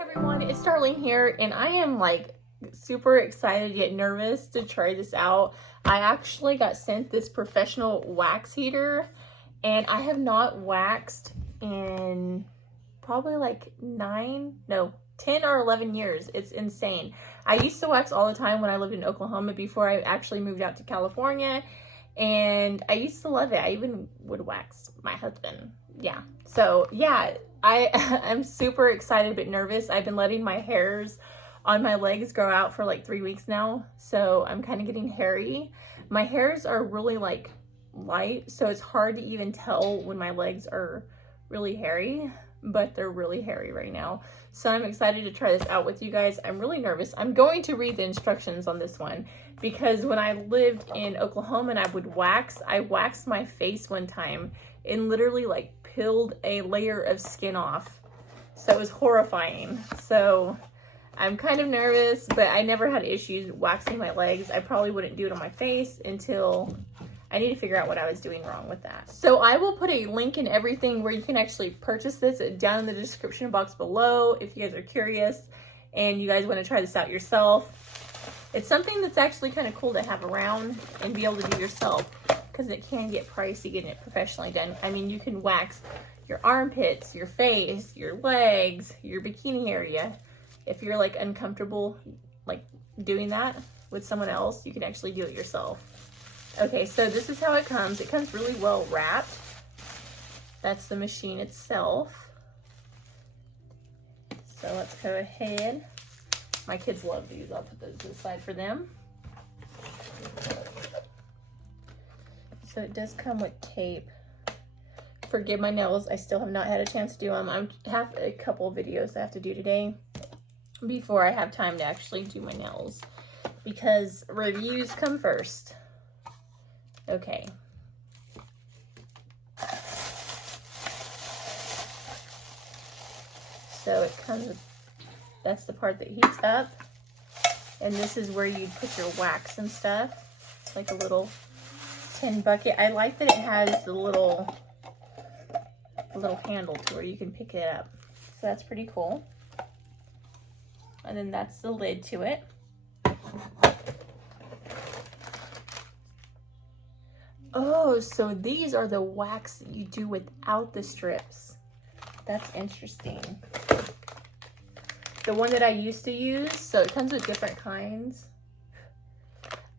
Everyone, it's Darlene here, and I am like super excited yet nervous to try this out. I actually got sent this professional wax heater, and I have not waxed in probably like 10 or 11 years. It's insane. I used to wax all the time when I lived in Oklahoma before I actually moved out to California, and I used to love it. I even would wax my husband. Yeah. So yeah, I'm super excited but nervous. I've been letting my hairs on my legs grow out for like 3 weeks now, so I'm kind of getting hairy. My hairs are really like light, so it's hard to even tell when my legs are really hairy, but they're really hairy right now. So I'm excited to try this out with you guys. I'm really nervous. I'm going to read the instructions on this one because when I lived in Oklahoma and I would wax, I waxed my face one time and literally like peeled a layer of skin off. So it was horrifying. So I'm kind of nervous, but I never had issues waxing my legs. I probably wouldn't do it on my face until I need to figure out what I was doing wrong with that. So I will put a link in everything where you can actually purchase this down in the description box below if you guys are curious and you guys want to try this out yourself. It's something that's actually kind of cool to have around and be able to do yourself because it can get pricey getting it professionally done. I mean, you can wax your armpits, your face, your legs, your bikini area. If you're like uncomfortable like doing that with someone else, you can actually do it yourself. Okay, so this is how it comes. It comes really well wrapped. That's the machine itself. So let's go ahead. My kids love these. I'll put those to the side for them. So it does come with tape. Forgive my nails. I still have not had a chance to do them. I have a couple of videos I have to do today before I have time to actually do my nails because reviews come first. Okay. So it comes with, that's the part that heats up. And this is where you put your wax and stuff, like a little tin bucket. I like that it has the little handle to where you can pick it up. So that's pretty cool. And then that's the lid to it. Oh, so these are the wax that you do without the strips. That's interesting. The one that I used to use, so it comes with different kinds.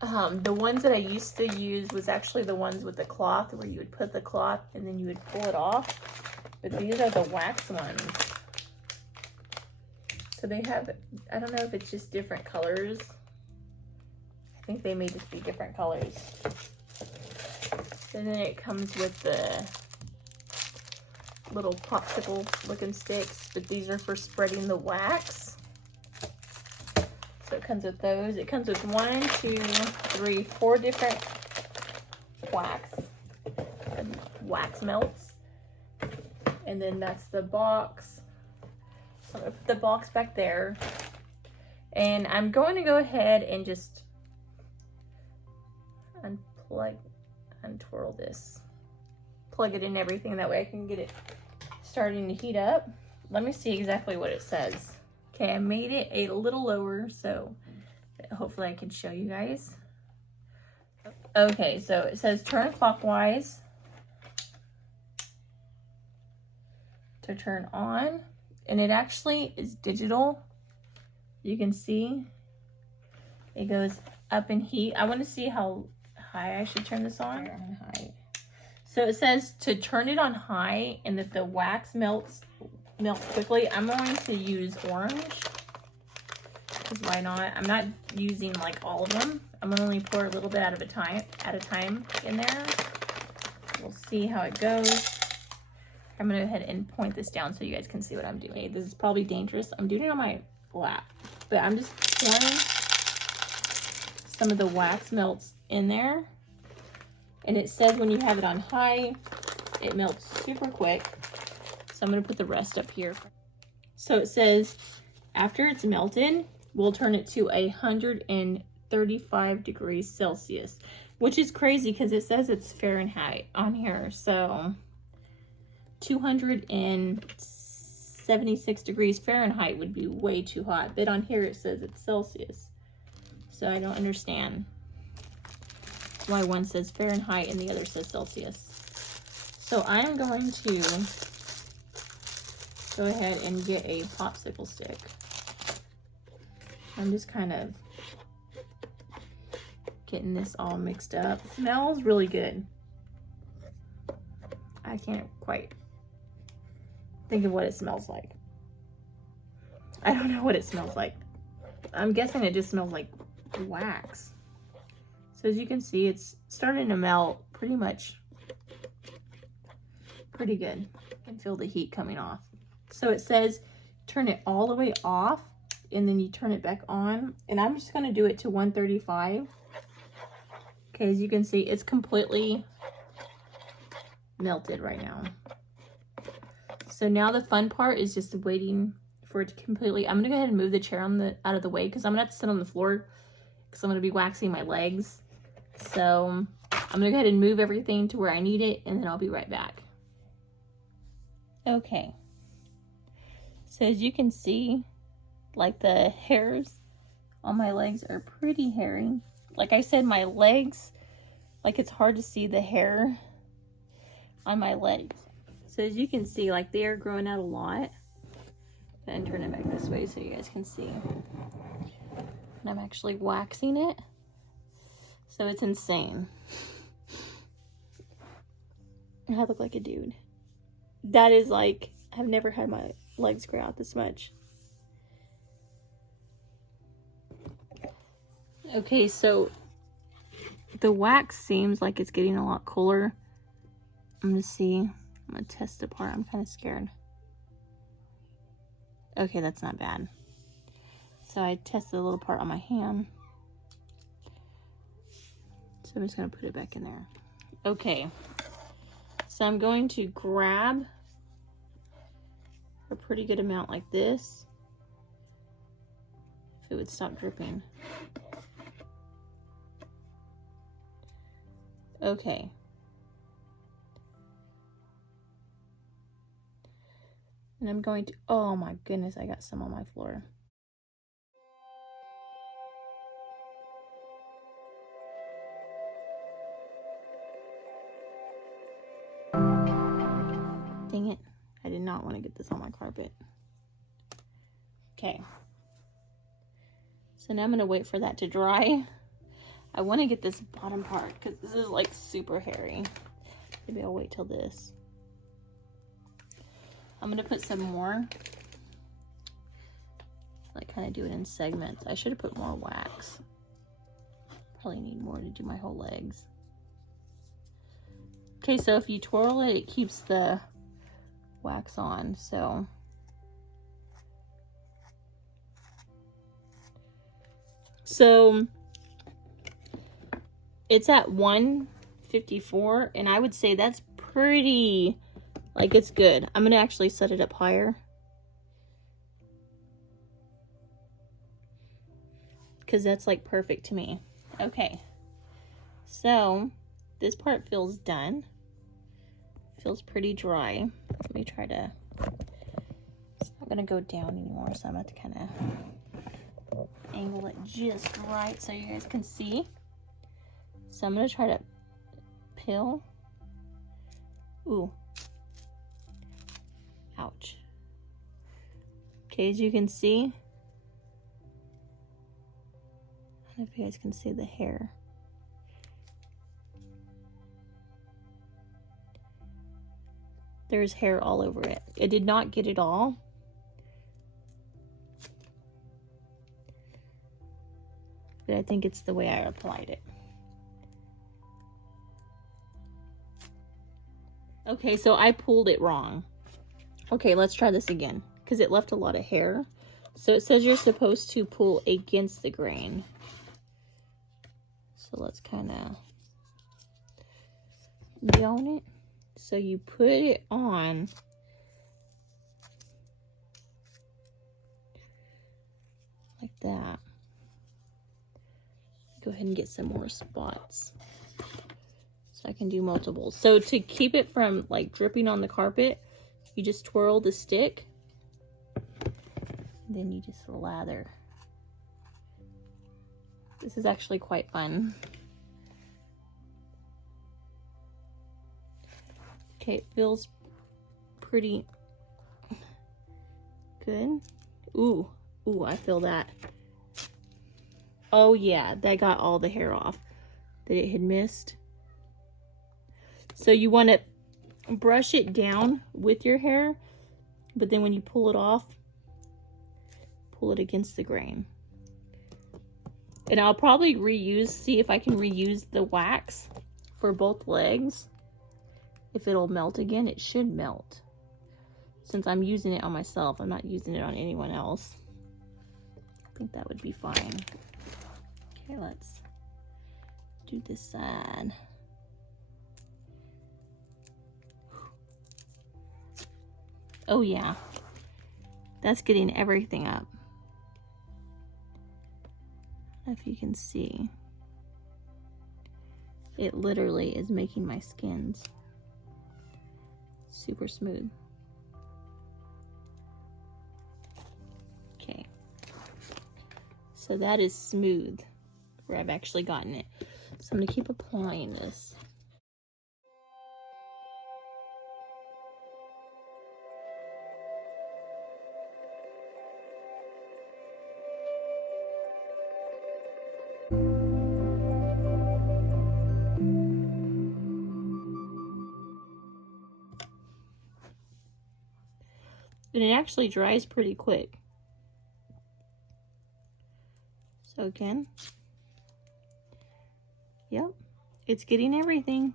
The ones that I used to use was actually the ones with the cloth where you would put the cloth and then you would pull it off. But these are the wax ones. So they have, I don't know if it's just different colors. I think they may just be different colors. And then it comes with the little popsicle looking sticks, but these are for spreading the wax. So it comes with those. It comes with 4 different wax melts. And then that's the box. So I'm gonna put the box back there. And I'm going to go ahead and just untwirl this, plug it in everything, that way I can get it starting to heat up. Let me see exactly what it says. Okay, I made it a little lower so hopefully I can show you guys. Okay, so it says turn clockwise to turn on, and it actually is digital. You can see it goes up in heat. I want to see how high I should turn this on. High. So it says to turn it on high and that the wax melts quickly. I'm going to use orange because why not? I'm not using like all of them. I'm gonna only pour a little bit at a time in there. We'll see how it goes. I'm gonna go ahead and point this down so you guys can see what I'm doing. This is probably dangerous. I'm doing it on my lap, but I'm just pouring some of the wax melts in there, and it says when you have it on high it melts super quick, so I'm going to put the rest up here. So it says after it's melted we'll turn it to 135 degrees Celsius, which is crazy because it says it's Fahrenheit on here. So 206 76 degrees Fahrenheit would be way too hot, but on here it says it's Celsius. So I don't understand why one says Fahrenheit and the other says Celsius. So I'm going to go ahead and get a popsicle stick. I'm just kind of getting this all mixed up. It smells really good. I can't quite think of what it smells like. I don't know what it smells like. I'm guessing it just smells like wax. So as you can see, it's starting to melt pretty much. Pretty good. I can feel the heat coming off. So it says turn it all the way off and then you turn it back on. And I'm just going to do it to 135. Okay, as you can see, it's completely melted right now. So now the fun part is just waiting for it to completely. I'm going to go ahead and move the chair out of the way because I'm going to have to sit on the floor because I'm going to be waxing my legs. So I'm going to go ahead and move everything to where I need it and then I'll be right back. Okay. So as you can see, like the hairs on my legs are pretty hairy. Like I said, my legs, like it's hard to see the hair on my legs. So as you can see, like they are growing out a lot. And turn it back this way so you guys can see. And I'm actually waxing it. So it's insane. I look like a dude. That is like, I've never had my legs grow out this much. Okay, so the wax seems like it's getting a lot cooler. I'm gonna see. I'm gonna test the part. I'm kind of scared. Okay, that's not bad. So I tested a little part on my hand. So I'm just gonna put it back in there. Okay. So I'm going to grab a pretty good amount like this. If it would stop dripping. Okay. And I'm going to, oh my goodness, I got some on my floor. Dang it. I did not want to get this on my carpet. Okay. So now I'm going to wait for that to dry. I want to get this bottom part because this is like super hairy. Maybe I'll wait till this. I'm going to put some more. Like kind of do it in segments. I should have put more wax. Probably need more to do my whole legs. Okay, so if you twirl it, it keeps the wax on, so. So it's at 154, and I would say that's pretty, like it's good. I'm gonna actually set it up higher. Because that's like perfect to me. Okay, so this part feels done. Feels pretty dry. Let me try to, it's not gonna go down anymore, so I'm gonna have to kind of angle it just right so you guys can see. So I'm gonna try to peel. Ooh. Ouch. Okay, as you can see, I don't know if you guys can see the hair. There's hair all over it. It did not get it all. But I think it's the way I applied it. Okay, so I pulled it wrong. Okay, let's try this again, because it left a lot of hair. So it says you're supposed to pull against the grain. So let's kind of be on it. So you put it on like that. Go ahead and get some more spots so I can do multiples. So to keep it from like dripping on the carpet, you just twirl the stick And then you just lather. This is actually quite fun. Okay, it feels pretty good. Ooh, I feel that. Oh yeah, that got all the hair off that it had missed. So you want to brush it down with your hair, but then when you pull it off, pull it against the grain. And I'll probably see if I can reuse the wax for both legs. If it'll melt again, it should melt. Since I'm using it on myself, I'm not using it on anyone else. I think that would be fine. Okay, let's do this side. Oh yeah, that's getting everything up. If you can see, it literally is making my skins super smooth. Okay, so that is smooth where I've actually gotten it. So I'm gonna keep applying this. And it actually dries pretty quick. So again, yep, it's getting everything.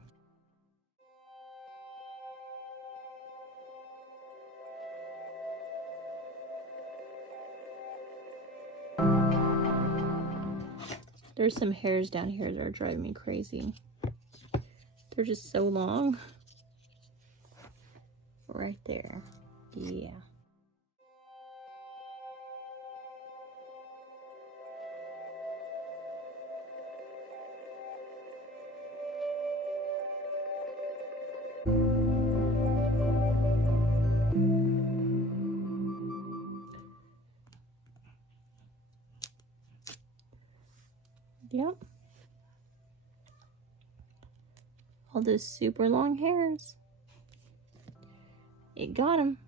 There's some hairs down here that are driving me crazy. They're just so long. Right there. Yeah. Yep. All those super long hairs. It got them.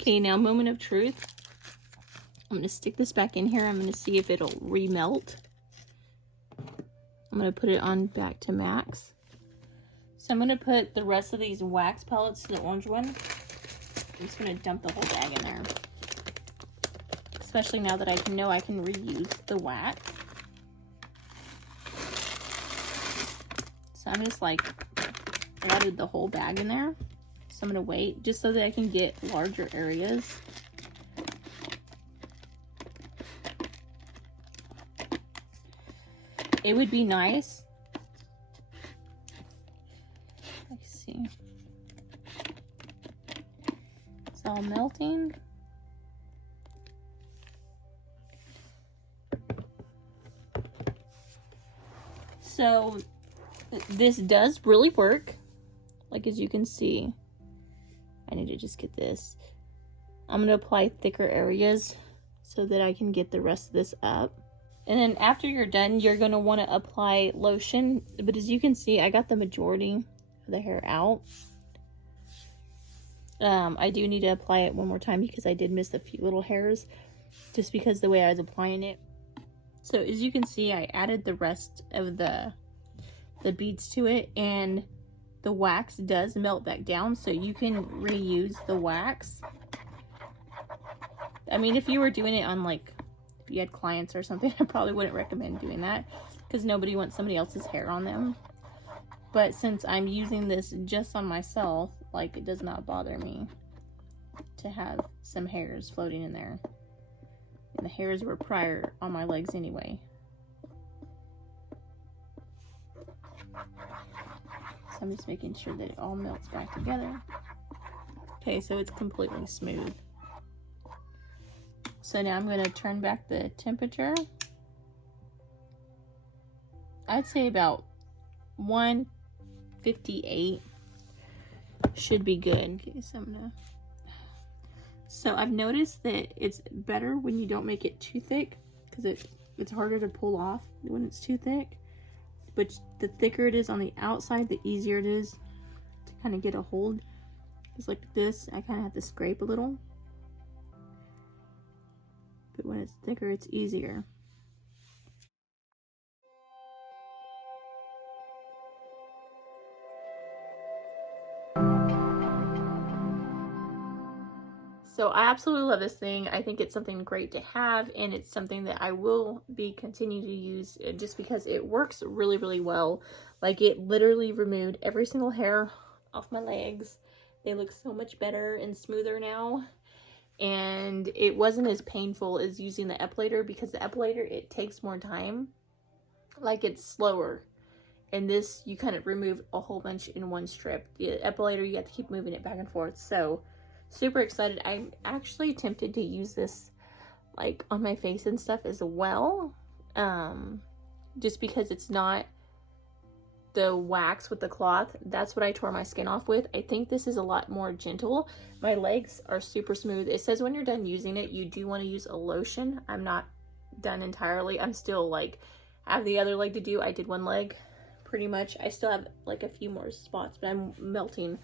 Okay, now moment of truth. I'm going to stick this back in here. I'm going to see if it'll remelt. I'm going to put it on back to max. So I'm going to put the rest of these wax pellets to the orange one. I'm just going to dump the whole bag in there. Especially now that I know I can reuse the wax. So I'm just like added the whole bag in there. So I'm going to wait just so that I can get larger areas. It would be nice. Let's see. It's all melting. So this does really work. Like, as you can see, I need to just get this. I'm going to apply thicker areas so that I can get the rest of this up. And then after you're done, you're going to want to apply lotion. But as you can see, I got the majority of the hair out. I do need to apply it one more time because I did miss a few little hairs just because the way I was applying it. So as you can see, I added the rest of the beads to it, and the wax does melt back down, so you can reuse the wax. I mean, if you were doing it on, like, if you had clients or something, I probably wouldn't recommend doing that because nobody wants somebody else's hair on them. But since I'm using this just on myself, like, it does not bother me to have some hairs floating in there. And the hairs were prior on my legs anyway. I'm just making sure that it all melts back together. Okay, so it's completely smooth. So now I'm going to turn back the temperature. I'd say about 158 should be good. Okay, so I've noticed that it's better when you don't make it too thick, because it's harder to pull off when it's too thick. But the thicker it is on the outside, the easier it is to kind of get a hold. Just like this, I kind of have to scrape a little. But when it's thicker, it's easier. So I absolutely love this thing. I think it's something great to have, and it's something that I will be continuing to use just because it works really, really well. Like, it literally removed every single hair off my legs. They look so much better and smoother now. And it wasn't as painful as using the epilator, because the epilator, it takes more time. Like, it's slower. And this, you kind of remove a whole bunch in one strip. The epilator, you have to keep moving it back and forth. So super excited. I'm actually tempted to use this like on my face and stuff as well, just because it's not the wax with the cloth. That's what I tore my skin off with. I think this is a lot more gentle. My legs are super smooth. It says when you're done using it, you do want to use a lotion. I'm not done entirely. I'm still like, I have the other leg to do. I did one leg pretty much. I still have like a few more spots, but I'm melting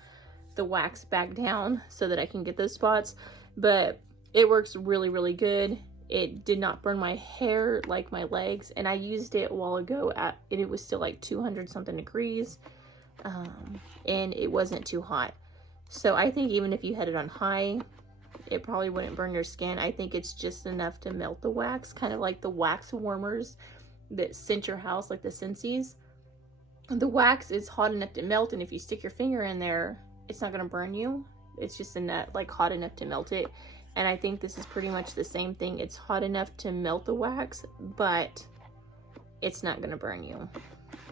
the wax back down so that I can get those spots. But it works really, really good. It did not burn my hair like my legs, and I used it a while ago and it was still like 200 something degrees, and it wasn't too hot. So I think even if you had it on high, it probably wouldn't burn your skin. I think it's just enough to melt the wax, kind of like the wax warmers that scent your house, like the Scentsies. The wax is hot enough to melt, and if you stick your finger in there, it's not going to burn you. It's just enough, like hot enough to melt it. And I think this is pretty much the same thing. It's hot enough to melt the wax, but it's not going to burn you.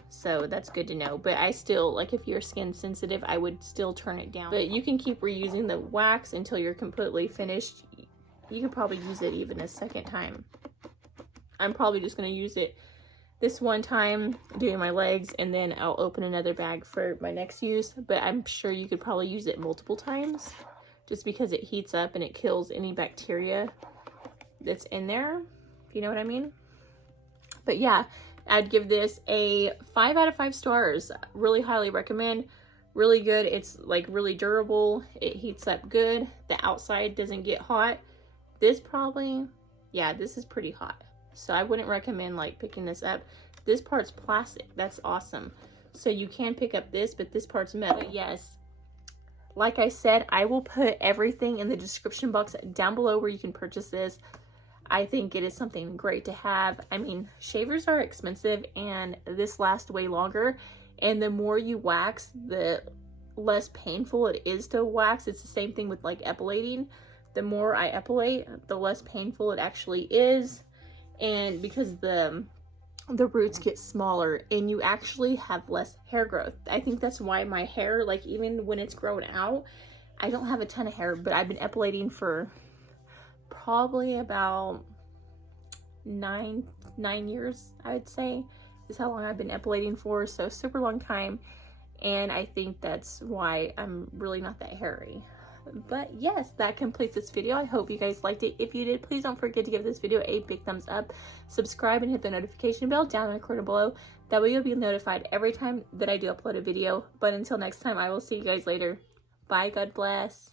So that's good to know. But I still, like, if you're skin sensitive, I would still turn it down. But you can keep reusing the wax until you're completely finished. You could probably use it even a second time. I'm probably just going to use it this one time doing my legs, and then I'll open another bag for my next use. But I'm sure you could probably use it multiple times, just because it heats up and it kills any bacteria that's in there, if you know what I mean. But yeah, I'd give this a 5 out of 5 stars. Really highly recommend. Really good. It's like really durable. It heats up good. The outside doesn't get hot. This probably, yeah, this is pretty hot. So I wouldn't recommend like picking this up. This part's plastic. That's awesome. So you can pick up this, but this part's metal. But yes, like I said, I will put everything in the description box down below where you can purchase this. I think it is something great to have. I mean, shavers are expensive, and this lasts way longer. And the more you wax, the less painful it is to wax. It's the same thing with like epilating. The more I epilate, the less painful it actually is. And because the roots get smaller and you actually have less hair growth. I think that's why my hair, like even when it's grown out, I don't have a ton of hair, but I've been epilating for probably about nine years, I would say, is how long I've been epilating for. So super long time. And I think that's why I'm really not that hairy. But yes, that completes this video. I hope you guys liked it. If you did, please don't forget to give this video a big thumbs up, subscribe, and hit the notification bell down in the corner below. That way you'll be notified every time that I do upload a video. But until next time, I will see you guys later. Bye, God bless.